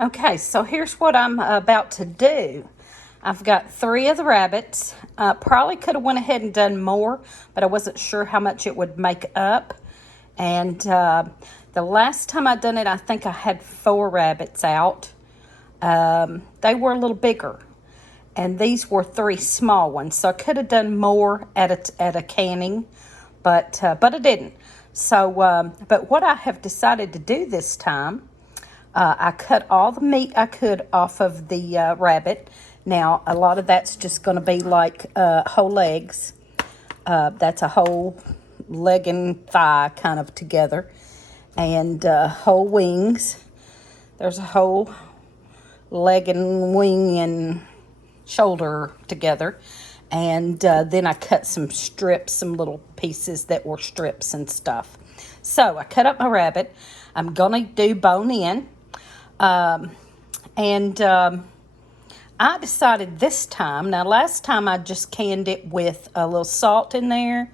Okay, so here's what I'm about to do. I've got 3 of the rabbits. Probably could have went ahead and done more, but I wasn't sure how much it would make up. And the last time I done it, I think I had 4 rabbits out. They were a little bigger, and these were 3 small ones. So I could have done more at a canning, but I didn't. So, but what I have decided to do this time, I cut all the meat I could off of the rabbit. Now, a lot of that's just going to be like whole legs. That's a whole leg and thigh kind of together. And whole wings. There's a whole leg and wing and shoulder together. And then I cut some strips, some little pieces that were strips and stuff. So I cut up my rabbit. I'm going to do bone in. I decided this time, now last time I just canned it with a little salt in there,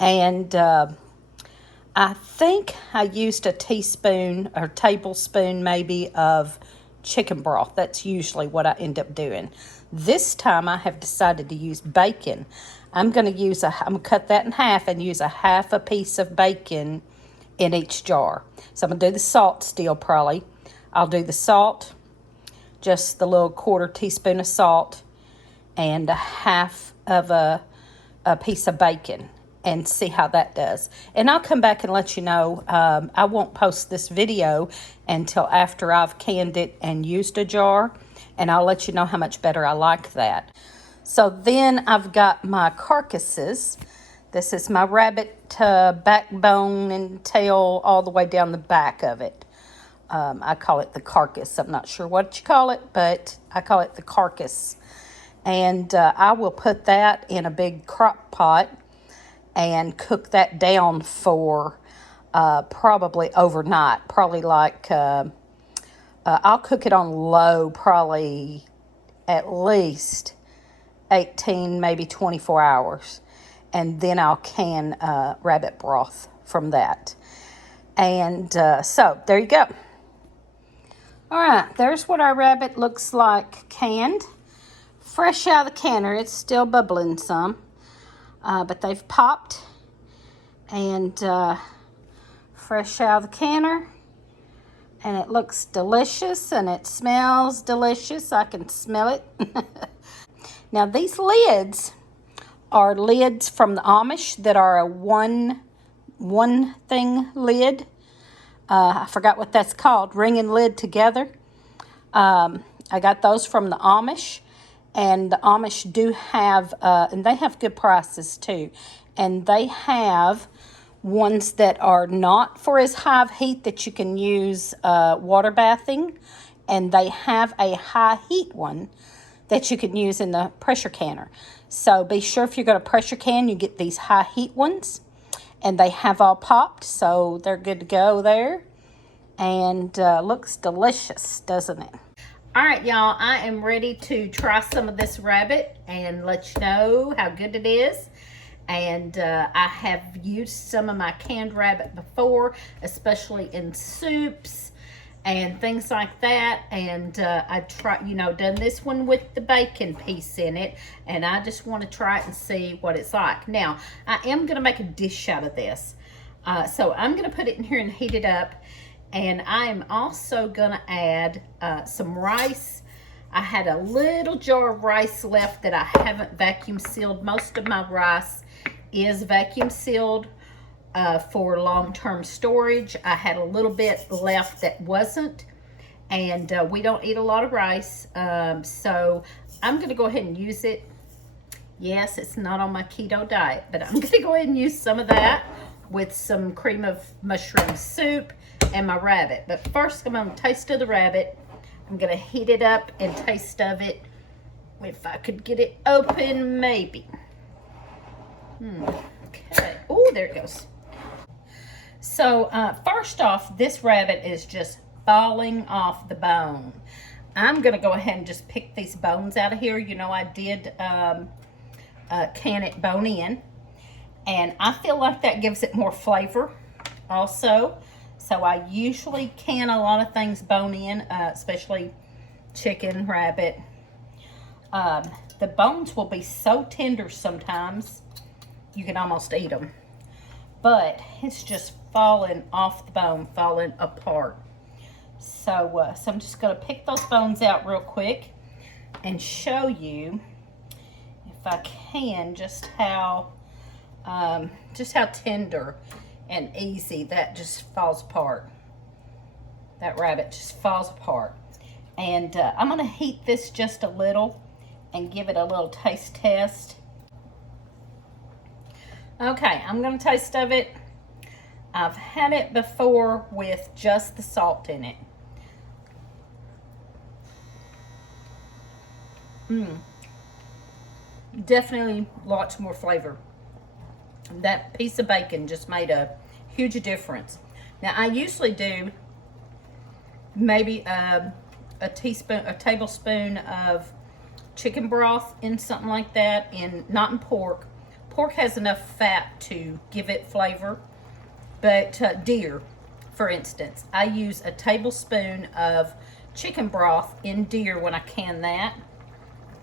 and I think I used a teaspoon or tablespoon maybe of chicken broth. That's usually what I end up doing. This time I have decided to use bacon. I'm going to cut that in half and use a half a piece of bacon in each jar. So I'm going to do the salt still probably. I'll do the salt, just the little 1/4 teaspoon of salt, and a half of a piece of bacon, and see how that does. And I'll come back and let you know. I won't post this video until after I've canned it and used a jar, and I'll let you know how much better I like that. So then I've got my carcasses. This is my rabbit backbone and tail all the way down the back of it. I call it the carcass. I'm not sure what you call it, but I call it the carcass. And I will put that in a big crock pot and cook that down for probably overnight. Probably like, I'll cook it on low, probably at least 18, maybe 24 hours. And then I'll can rabbit broth from that. And so there you go. All right, there's what our rabbit looks like canned. Fresh out of the canner. It's still bubbling some. But they've popped. And fresh out of the canner. And it looks delicious and it smells delicious. I can smell it. Now these lids are lids from the Amish that are a one thing lid. I forgot what that's called, ring and lid together. I got those from the Amish, and the Amish do have, and they have good prices too, and they have ones that are not for as high of heat that you can use water bathing, and they have a high heat one that you can use in the pressure canner. So be sure if you're going to pressure can, you get these high heat ones. And they have all popped, so they're good to go there. And looks delicious, doesn't it? All right, y'all, I am ready to try some of this rabbit and let you know how good it is. And I have used some of my canned rabbit before, especially in soups and things like that. And I done this one with the bacon piece in it, and I just want to try it and see what it's like. Now, I am going to make a dish out of this. So I'm going to put it in here and heat it up, and I am also going to add some rice. I had a little jar of rice left that I haven't vacuum sealed. Most of my rice is vacuum sealed for long-term storage. I had a little bit left that wasn't, and we don't eat a lot of rice, so I'm going to go ahead and use it. Yes, it's not on my keto diet, but I'm going to go ahead and use some of that with some cream of mushroom soup and my rabbit. But first, I'm going to taste of the rabbit. I'm going to heat it up and taste of it. If I could get it open, maybe. Okay. Oh, there it goes. So first off, this rabbit is just falling off the bone. I'm going to go ahead and just pick these bones out of here. You know, I did can it bone in, and I feel like that gives it more flavor also. So I usually can a lot of things bone in, especially chicken, rabbit. The bones will be so tender sometimes you can almost eat them. But it's just falling off the bone, falling apart. So I'm just going to pick those bones out real quick and show you, if I can, just how tender and easy that just falls apart. That rabbit just falls apart. And I'm going to heat this just a little and give it a little taste test. Okay, I'm going to taste of it. I've had it before with just the salt in it. Definitely lots more flavor. That piece of bacon just made a huge difference. Now, I usually do maybe a tablespoon of chicken broth in something like that, not in pork. Pork has enough fat to give it flavor, but deer, for instance, I use a tablespoon of chicken broth in deer when I can that.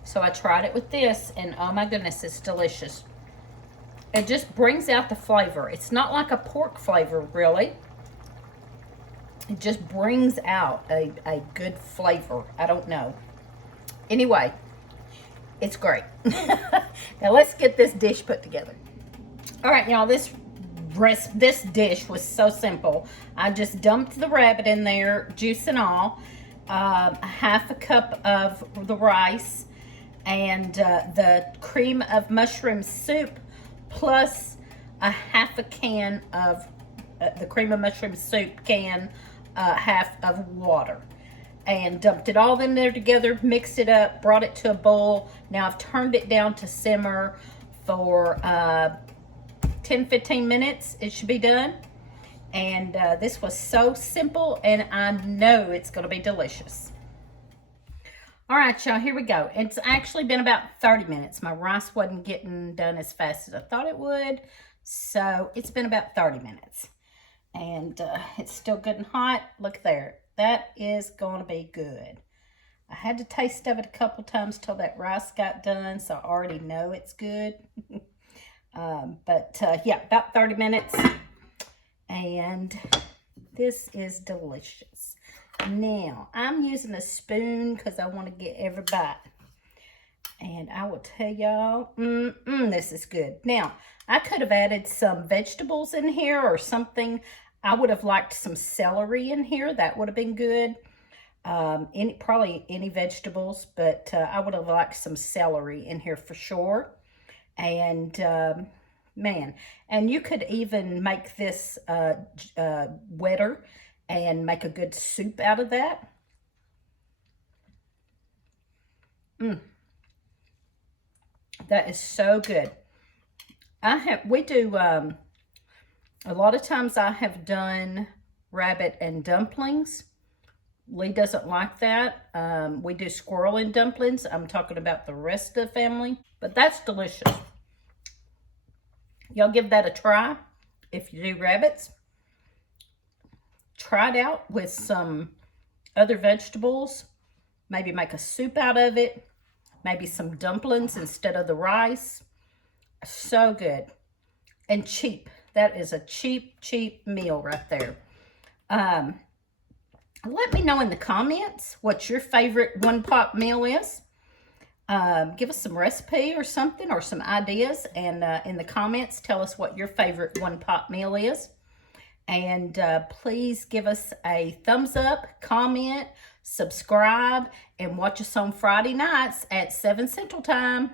So I tried it with this, and oh my goodness, it's delicious. It just brings out the flavor. It's not like a pork flavor, really. It just brings out a good flavor. I don't know. Anyway, it's great. Now let's get this dish put together. All right, y'all, this dish was so simple. I just dumped the rabbit in there, juice and all, a half a cup of the rice, and the cream of mushroom soup, plus a half a can of the cream of mushroom soup can, half of water, and dumped it all in there together, mixed it up, brought it to a boil. Now I've turned it down to simmer for 10-15 minutes. It should be done. And this was so simple, and I know it's going to be delicious. All right, y'all, here we go. It's actually been about 30 minutes. My rice wasn't getting done as fast as I thought it would, so it's been about 30 minutes. And it's still good and hot. Look there. That is going to be good. I had to taste of it a couple times till that rice got done, so I already know it's good. Yeah, about 30 minutes. And this is delicious. Now, I'm using a spoon because I want to get every bite. And I will tell y'all, this is good. Now, I could have added some vegetables in here or something. I would have liked some celery in here. That would have been good. Probably any vegetables, but I would have liked some celery in here for sure. And man, and you could even make this wetter and make a good soup out of that. That is so good. We do, a lot of times I have done rabbit and dumplings. Lee doesn't like that. We do squirrel and dumplings. I'm talking about the rest of the family, but that's delicious. Y'all give that a try if you do rabbits. Try it out with some other vegetables. Maybe make a soup out of it. Maybe some dumplings instead of the rice. So good. And cheap. That is a cheap meal right there. Let me know in the comments what your favorite one-pot meal is. Give us some recipe or something, or some ideas, and in the comments tell us what your favorite one-pot meal is. And please give us a thumbs up, comment, subscribe, and watch us on Friday nights at 7 Central Time.